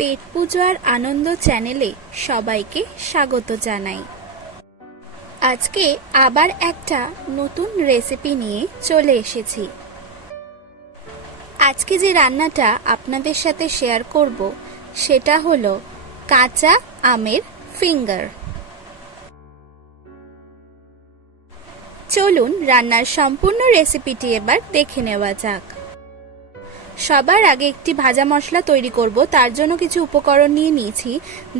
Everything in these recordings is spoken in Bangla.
পেট পুজো আর আনন্দ চ্যানেলে সবাইকে স্বাগত জানাই। আজকে আবার একটা নতুন রেসিপি নিয়ে চলে এসেছি। আজকে যে রান্নাটা আপনাদের সাথে শেয়ার করব সেটা হলো কাঁচা আমের ফিঙ্গার। চলুন রান্নার সম্পূর্ণ রেসিপিটি এবার দেখে নেওয়া যাক। সবার আগে একটি ভাজা মশলা তৈরি করব, তার জন্য কিছু উপকরণ নিয়ে নিয়েছি,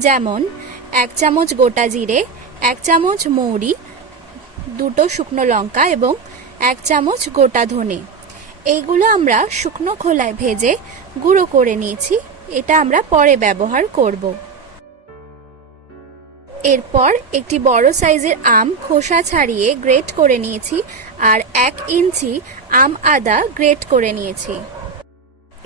যেমন 1 চামচ গোটা জিরে, 1 চামচ মৌরি, 2টো শুকনো লঙ্কা এবং 1 চামচ গোটা ধনে। এইগুলো আমরা শুকনো খোলায় ভেজে গুঁড়ো করে নিয়েছি, এটা আমরা পরে ব্যবহার করব। এরপর একটি বড় সাইজের আম খোসা ছাড়িয়ে গ্রেট করে নিয়েছি আর 1 ইঞ্চি আম আদা গ্রেট করে নিয়েছি।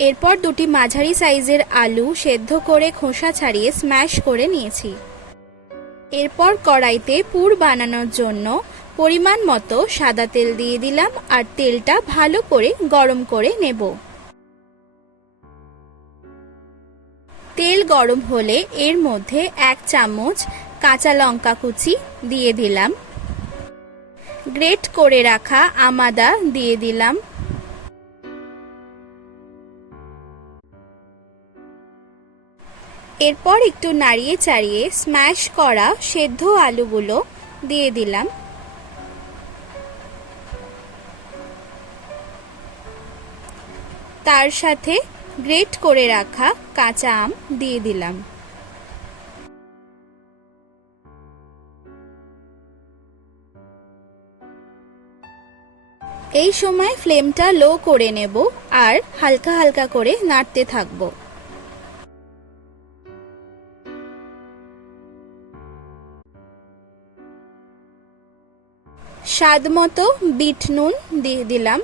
এরপর 2টি মাঝারি সাইজের আলু সেদ্ধ করে খোসা ছাড়িয়ে স্ম্যাশ করে নিয়েছি। এরপর কড়াইতে পুর বানানোর জন্য পরিমাণ মতো সাদা তেল দিয়ে দিলাম আর তেলটা ভালো করে গরম করে নেব। তেল গরম হলে এর মধ্যে 1 চামচ কাঁচা লঙ্কা কুচি দিয়ে দিলাম, গ্রেট করে রাখা আম আদা দিয়ে দিলাম, এরপর একটু নাড়িয়ে চাড়িয়ে স্ম্যাশ করা সেদ্ধ আলুগুলো দিয়ে দিলাম। তার সাথে গ্রেট করে রাখা কাঁচা আম দিয়ে দিলাম। এই সময় ফ্লেমটা লো করে নেব আর হালকা হালকা করে নাড়তে থাকব। স্বাদ মতো বিট নুন দিয়ে দিলাম।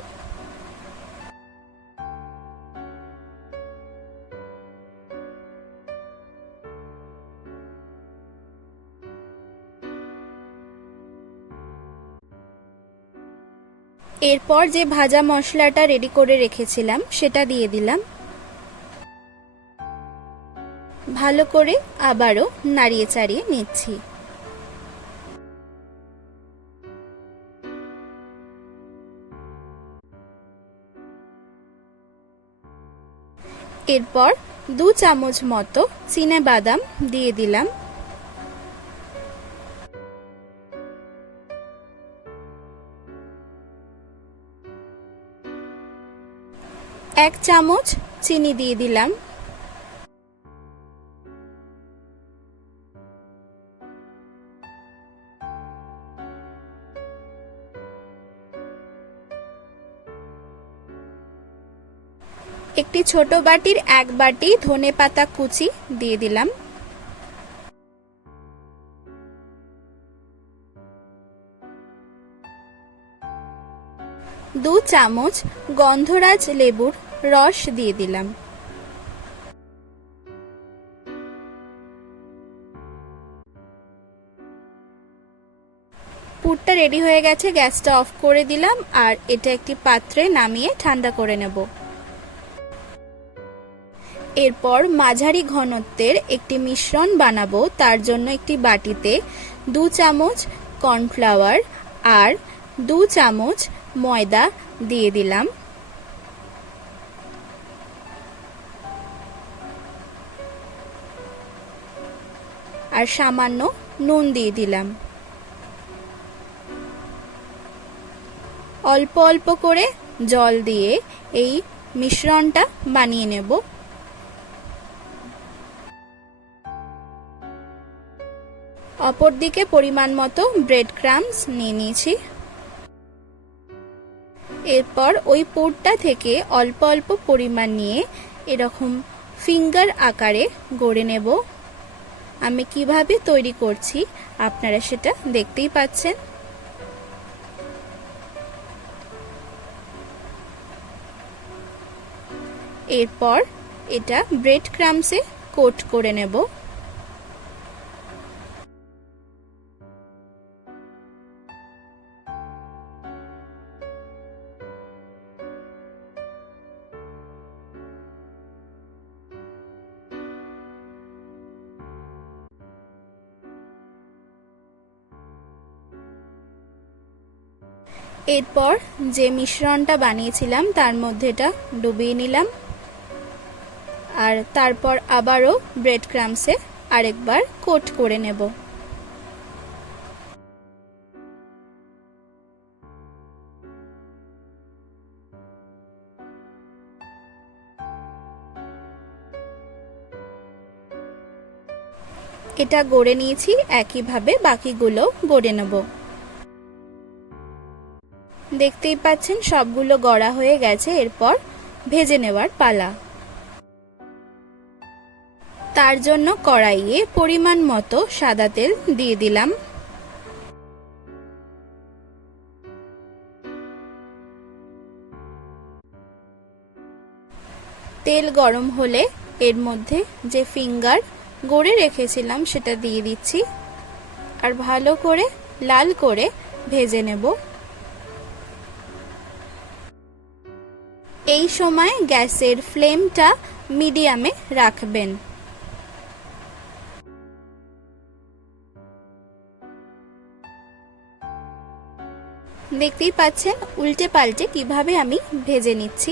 এরপর যে ভাজা মশলাটা রেডি করে রেখেছিলাম সেটা দিয়ে দিলাম। ভালো করে আবারও নাড়িয়ে চাড়িয়ে নিচ্ছি। এরপর 2 চামচ মতো চিনেবাদাম দিয়ে দিলাম। এক চামচ চিনি দিয়ে দিলাম। একটি ছোট বাটির 1 বাটি ধনেপাতা কুচি দিয়ে দিলাম। 2 চামচ গন্ধরাজ লেবুর রস দিয়ে দিলাম। পুরটা রেডি হয়ে গেছে, গ্যাসটা অফ করে দিলাম আর এটা একটি পাত্রে নামিয়ে ঠান্ডা করে নেব। এরপর মাঝারি ঘনত্বের একটি মিশ্রণ বানাবো, তার জন্য একটি বাটিতে 2 চামচ কর্নফ্লাওয়ার আর 2 চামচ ময়দা দিয়ে দিলাম। আর সামান্য নুন দিয়ে দিলাম। অল্প অল্প করে জল দিয়ে এই মিশ্রণটা বানিয়ে নেব। অপরদিকে পরিমাণ মতো ব্রেড ক্রাম্বস নিয়ে নিয়েছি। এরপর ওই পুরটা থেকে অল্প অল্প পরিমাণ নিয়ে এরকম ফিঙ্গার আকারে গড়ে নেব। আমি কিভাবে তৈরি করছি আপনারা সেটা দেখতেই পাচ্ছেন। এরপর এটা ব্রেড ক্রাম্বসে কোট করে নেব। এরপর যে মিশ্রণটা বানিয়েছিলাম তার মধ্যে এটা ডুবিয়ে নিলাম, আর তারপর আবারও ব্রেড ক্রাম্বসে আরেকবার কোট করে নেব। এটা গড়ে নিয়েছি, একইভাবে বাকিগুলো গড়ে নেব। দেখতেই পাচ্ছেন সবগুলো গড়া হয়ে গেছে। এরপর ভেজে নেওয়ার পালা। তার জন্য কড়াইয়ে পরিমাণ মতো সাদা তেল দিয়ে দিলাম। তেল গরম হলে এর মধ্যে যে ফিঙ্গার গড়ে রেখেছিলাম সেটা দিয়ে দিচ্ছি, আর ভালো করে লাল করে ভেজে নেব। এই সময় গ্যাসের ফ্লেমটা মিডিয়ামে রাখবেন। দেখতেই পাচ্ছেন উল্টে পাল্টে কিভাবে আমি ভেজে নিচ্ছি।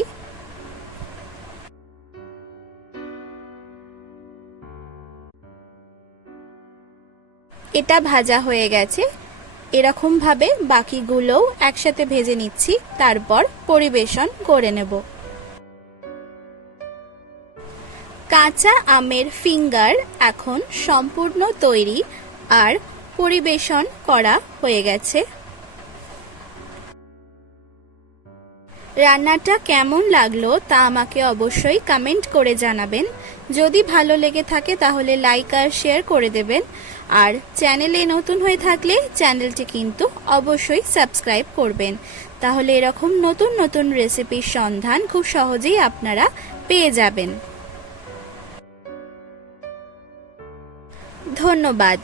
এটা ভাজা হয়ে গেছে। এরকম ভাবে বাকিগুলোও একসাথে ভেজে নিচ্ছি, তারপর পরিবেশন করে নেব। কাঁচা আমের ফিঙ্গার এখন সম্পূর্ণ তৈরি আর পরিবেশন করা হয়ে গেছে। রান্নাটা কেমন লাগলো তা আমাকে অবশ্যই কমেন্ট করে জানাবেন। যদি ভালো লেগে থাকে তাহলে লাইক আর শেয়ার করে দেবেন, আর চ্যানেলে নতুন হয়ে থাকলে চ্যানেলটি কিন্তু অবশ্যই সাবস্ক্রাইব করবেন। তাহলে এরকম নতুন নতুন রেসিপির সন্ধান খুব সহজেই আপনারা পেয়ে যাবেন। ধন্যবাদ।